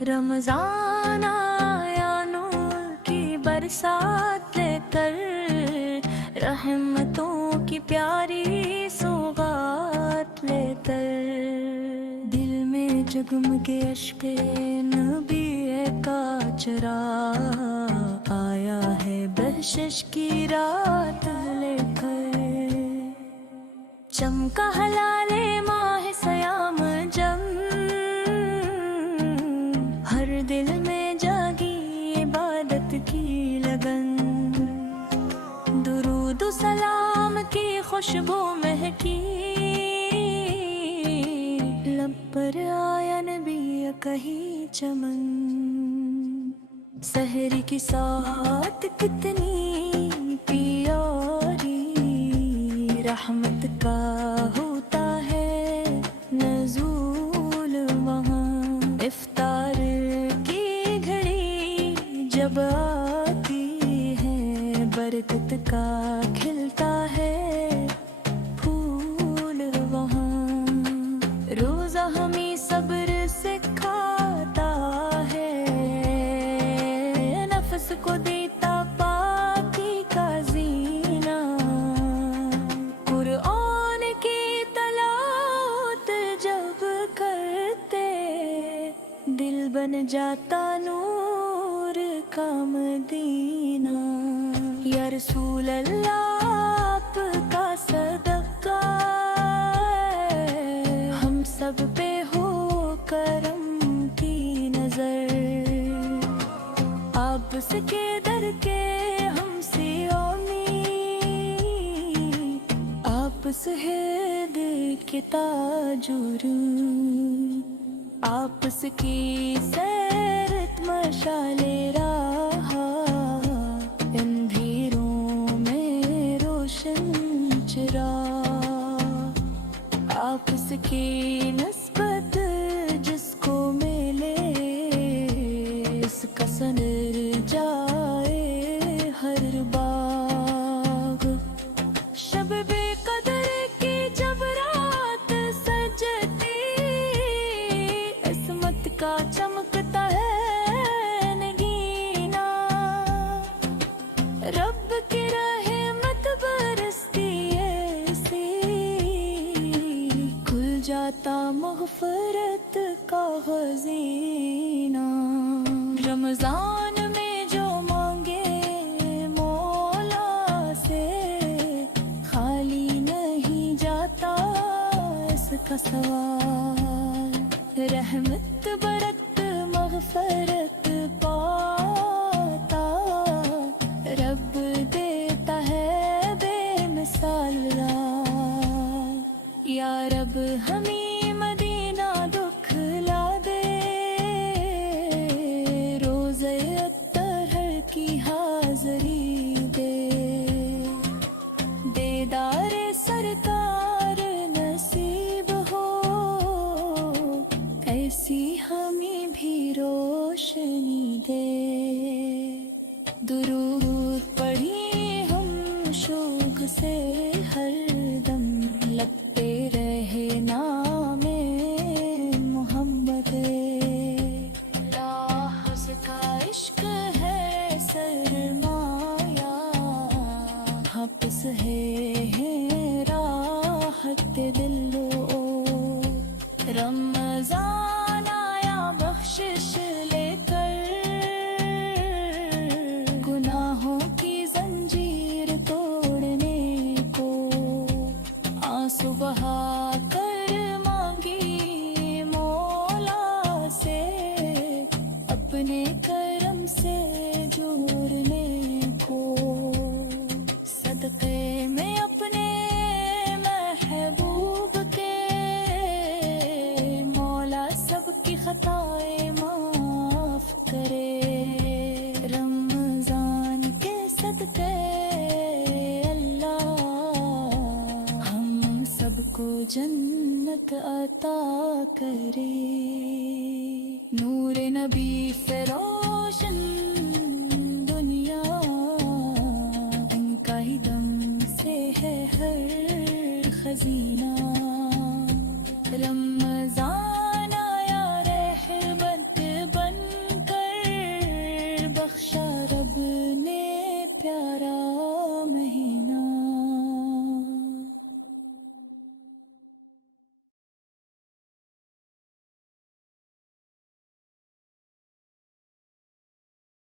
رمضان آیا نور کی برسات لے کر، رحمتوں کی پیاری سوغات لے کر، دل میں جگمگے اشک نبی کا چراغ آیا ہے بخشش کی رات لے کر، چمکا ہلال ماہ سیام جب ہر دل میں جاگی عبادت کی لگن، درود و سلام کی خوشبو مہکی، لب پر آیا نبی کہیں چمن، سحر کی ساعت کتنی پیاری، رحمت کا ہوتا ہے نزول وہاں، افطار کی گھڑی جب آتی ہے، برکت کا کھلتا ہے پھول وہاں، روزہ ہمیں صبر سکھاتا ہے، نفس کو دیتا پاکی کا زینہ، قرآن کی تلاوت جب کرتے دل بن جاتا نور کا مدینہ، یا رسول اللہ آپ کا صدقہ، ہم سب پہ ہو کرم کی نظر، آپس کے در کے ہم سے امید، آپس ہے دل کے تاجر، آپس کی سیرت مشعل راہ، ان بھیڑوں میں روشن چراغ، آپس کی نسبت جس کو ملے، اس کا سنر جائے ہر باغ، شب بے قدر کی جب رات سجتی، عصمت کا چمکتا ہے نگینہ، رب کی رحمت برستی ایسی، کھل جاتا مغفرت کا خزینہ، رمضان میں جو مانگے مولا سے، خالی نہیں جاتا اس کا سوال، رحمت برکت مغفرت پاتا، رب دیتا ہے بے مثال راہ، یا رب ہمیں مدینہ دکھلا دے، روزے اطہر کی حاضری دے، دیدار سرکار نصیب ہو، ایسی ہمیں بھی روشنی دے، درود پڑھی ہم شوق سے ہر دم، لگتے رہے نام محمد، لاحظ کا عشق ہے سرمایہ، حبس ہے راحت دل و، رمضان آیا بخشش لے کر، گناہوں کی زنجیر توڑنے کو، آنسو بہا کر مانگی مولا سے، اپنے کرم سے جوڑنے کو، صدقے میں اپنے محبوب کے، مولا سب کی خطائیں معاف کرے، رمضان کے صدقے اللہ ہم سب کو جنت عطا کرے، نور نبی سے روشن خزینہ رمضان